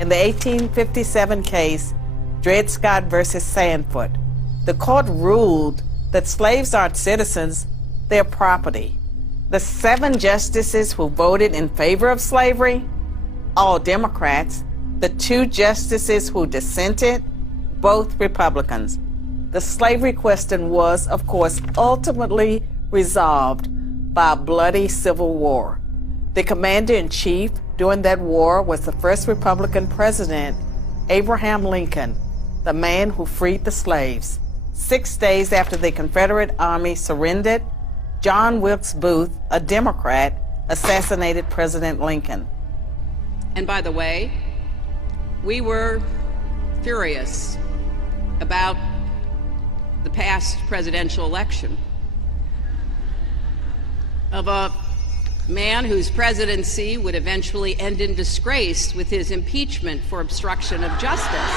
In the 1857 case, Dred Scott versus Sandford, the court ruled that slaves aren't citizens, they're property. The 7 justices who voted in favor of slavery, all Democrats. The 2 justices who dissented, both Republicans. The slavery question was, of course, ultimately resolved by a bloody civil war. The commander-in-chief during that war was the first Republican president, Abraham Lincoln, the man who freed the slaves. 6 days after the Confederate Army surrendered, John Wilkes Booth, a Democrat, assassinated President Lincoln. And by the way, we were furious about the past presidential election of a man whose presidency would eventually end in disgrace with his impeachment for obstruction of justice.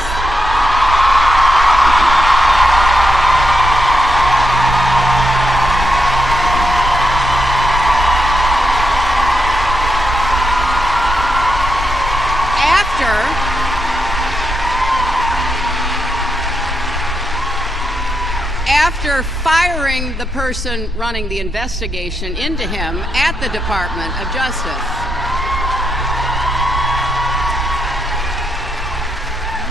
After firing the person running the investigation into him at the Department of Justice.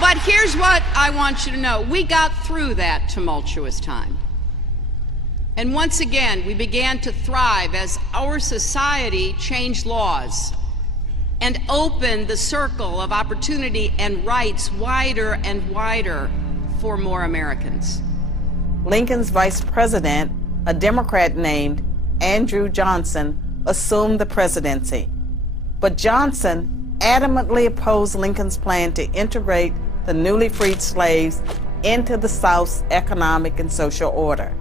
But here's what I want you to know. We got through that tumultuous time. And once again, we began to thrive as our society changed laws and opened the circle of opportunity and rights wider and wider for more Americans. Lincoln's vice president, a Democrat named Andrew Johnson, assumed the presidency. But Johnson adamantly opposed Lincoln's plan to integrate the newly freed slaves into the South's economic and social order.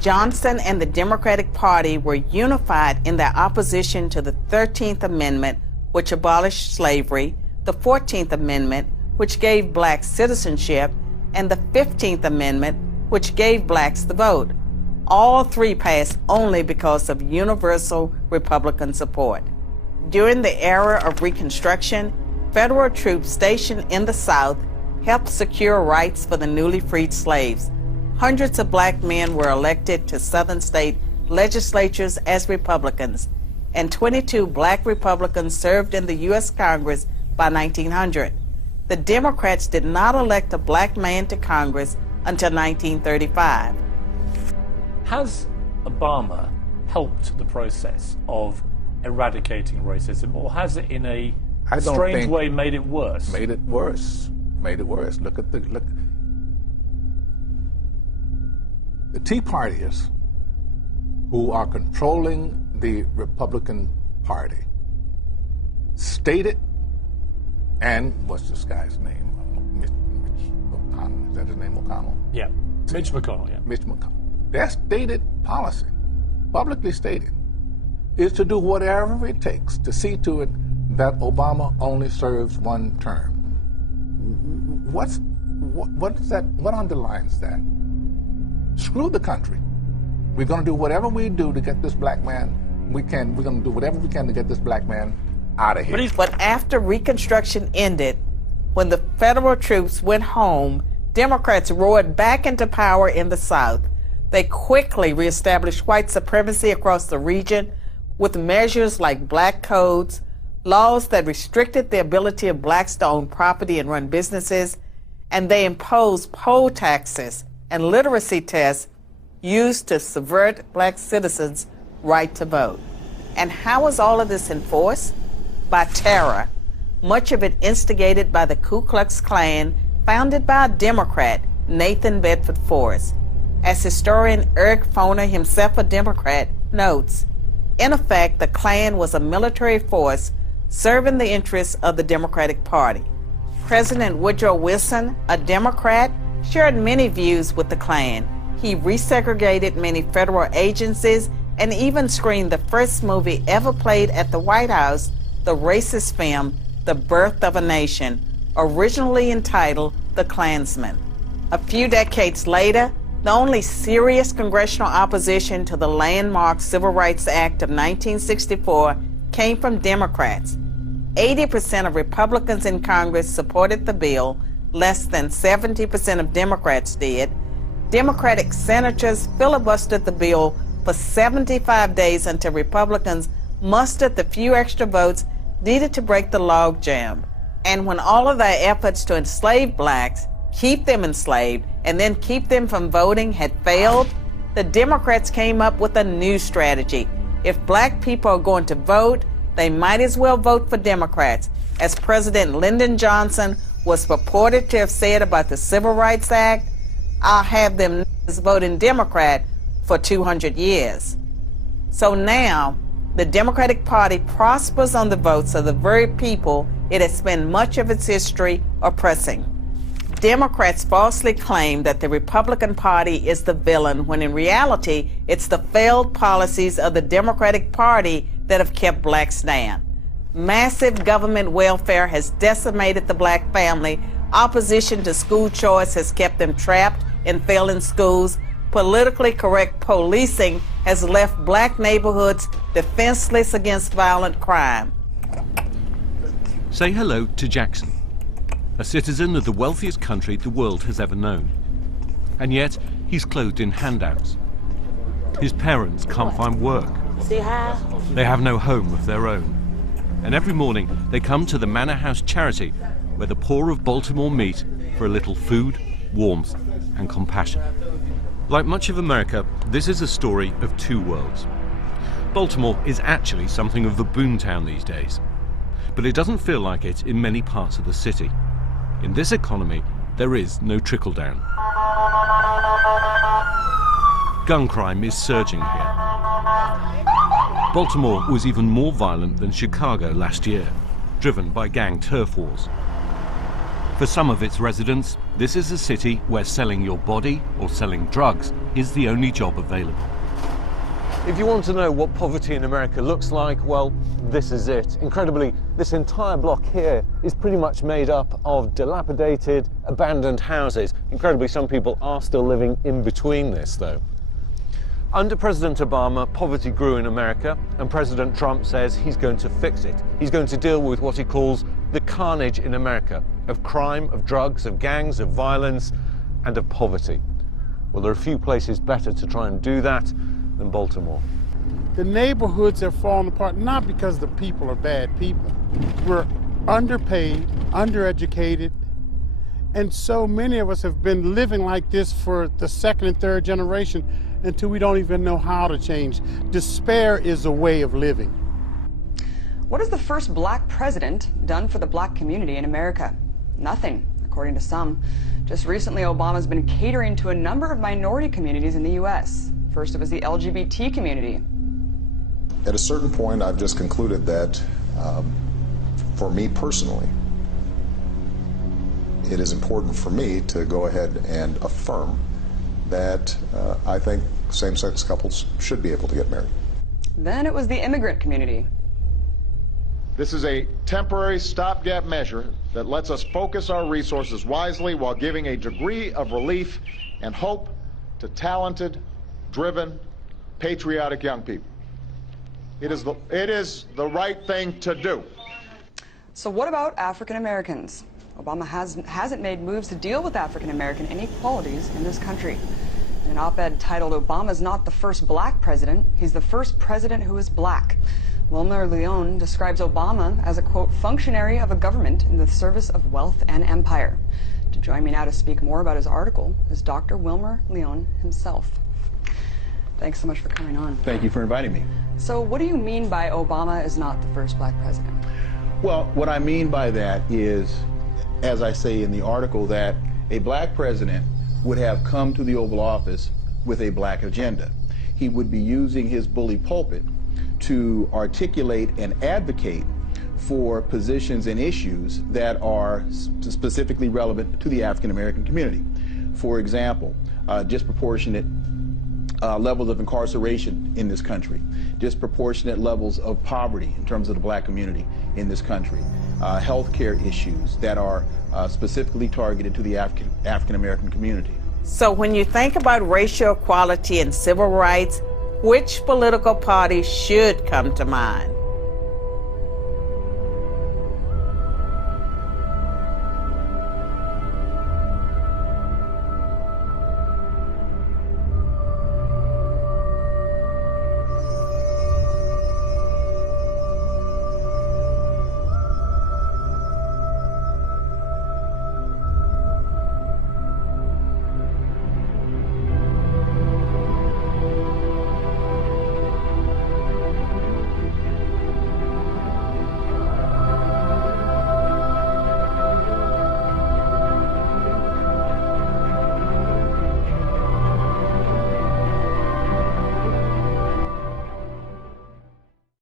Johnson and the Democratic Party were unified in their opposition to the 13th Amendment, which abolished slavery, the 14th Amendment, which gave blacks citizenship, and the 15th Amendment, which gave blacks the vote. All 3 passed only because of universal Republican support. During the era of Reconstruction, federal troops stationed in the South helped secure rights for the newly freed slaves. Hundreds of black men were elected to Southern state legislatures as Republicans, and 22 black Republicans served in the U.S. Congress by 1900. The Democrats did not elect a black man to Congress until 1935. Has Obama helped the process of eradicating racism, or has it in a strange way made it worse? Made it worse. Made it worse. Look. The Tea Partiers who are controlling the Republican Party stated, and what's this guy's name? Mitch McConnell. Is that his name, McConnell? Yeah, Mitch McConnell, yeah. Mitch McConnell. Their stated policy, publicly stated, is to do whatever it takes to see to it that Obama only serves 1 term. What underlines that? Screw the country. We're going to do whatever we do to get this black man. We're going to do whatever we can to get this black man out of here. But after Reconstruction ended, when the federal troops went home, Democrats roared back into power in the South. They quickly reestablished white supremacy across the region with measures like black codes, laws that restricted the ability of blacks to own property and run businesses, and they imposed poll taxes and literacy tests used to subvert black citizens' right to vote. And how was all of this enforced? By terror, much of it instigated by the Ku Klux Klan, founded by a Democrat, Nathan Bedford Forrest. As historian Eric Foner, himself a Democrat, notes, in effect, the Klan was a military force serving the interests of the Democratic Party. President Woodrow Wilson, a Democrat, shared many views with the Klan. He resegregated many federal agencies and even screened the first movie ever played at the White House, the racist film, The Birth of a Nation, originally entitled The Klansman. A few decades later, the only serious congressional opposition to the landmark Civil Rights Act of 1964 came from Democrats. 80% of Republicans in Congress supported the bill, less than 70% of Democrats did. Democratic senators filibustered the bill for 75 days until Republicans mustered the few extra votes needed to break the logjam. And when all of their efforts to enslave blacks, keep them enslaved, and then keep them from voting had failed, the Democrats came up with a new strategy. If black people are going to vote, they might as well vote for Democrats. As President Lyndon Johnson was purported to have said about the Civil Rights Act, I'll have them voting Democrat for 200 years. So now, the Democratic Party prospers on the votes of the very people it has spent much of its history oppressing. Democrats falsely claim that the Republican Party is the villain, when in reality, it's the failed policies of the Democratic Party that have kept blacks down. Massive government welfare has decimated the black family. Opposition to school choice has kept them trapped in failing schools. Politically correct policing has left black neighborhoods defenseless against violent crime. Say hello to Jackson, a citizen of the wealthiest country the world has ever known. And yet, he's clothed in handouts. His parents can't find work. They have no home of their own. And every morning, they come to the Manor House charity, where the poor of Baltimore meet for a little food, warmth, and compassion. Like much of America, this is a story of two worlds. Baltimore is actually something of a boomtown these days, but it doesn't feel like it in many parts of the city. In this economy, there is no trickle-down. Gun crime is surging here. Baltimore was even more violent than Chicago last year, driven by gang turf wars. For some of its residents, this is a city where selling your body or selling drugs is the only job available. If you want to know what poverty in America looks like, well, this is it. Incredibly, this entire block here is pretty much made up of dilapidated, abandoned houses. Incredibly, some people are still living in between this, though. Under President Obama, poverty grew in America, and President Trump says he's going to fix it. He's going to deal with what he calls the carnage in America, of crime, of drugs, of gangs, of violence, and of poverty. Well, there are few places better to try and do that than Baltimore. The neighborhoods have fallen apart, not because the people are bad people. We're underpaid, undereducated, and so many of us have been living like this for the second and third generation until we don't even know how to change. Despair is a way of living. What has the first black president done for the black community in America? Nothing, according to some. Just recently, Obama's been catering to a number of minority communities in the U.S. First, it was the LGBT community. At a certain point, I've just concluded that, for me personally, it is important for me to go ahead and affirm that I think same-sex couples should be able to get married. Then it was the immigrant community. This is a temporary stopgap measure that lets us focus our resources wisely while giving a degree of relief and hope to talented, driven, patriotic young people. It is the right thing to do. So what about African Americans? Obama hasn't made moves to deal with African American inequalities in this country. In an op-ed titled "Obama's Not the First Black President, He's the First President Who is Black," Wilmer Leon describes Obama as a, quote, functionary of a government in the service of wealth and empire. To join me now to speak more about his article is Dr. Wilmer Leon himself. Thanks so much for coming on. Thank you for inviting me. So what do you mean by Obama is not the first black president? Well, what I mean by that is, as I say in the article, that a black president would have come to the Oval Office with a black agenda. He would be using his bully pulpit to articulate and advocate for positions and issues that are specifically relevant to the African American community. For example, disproportionate levels of incarceration in this country, disproportionate levels of poverty in terms of the black community in this country, healthcare issues that are specifically targeted to the African American community. So when you think about racial equality and civil rights, which political party should come to mind?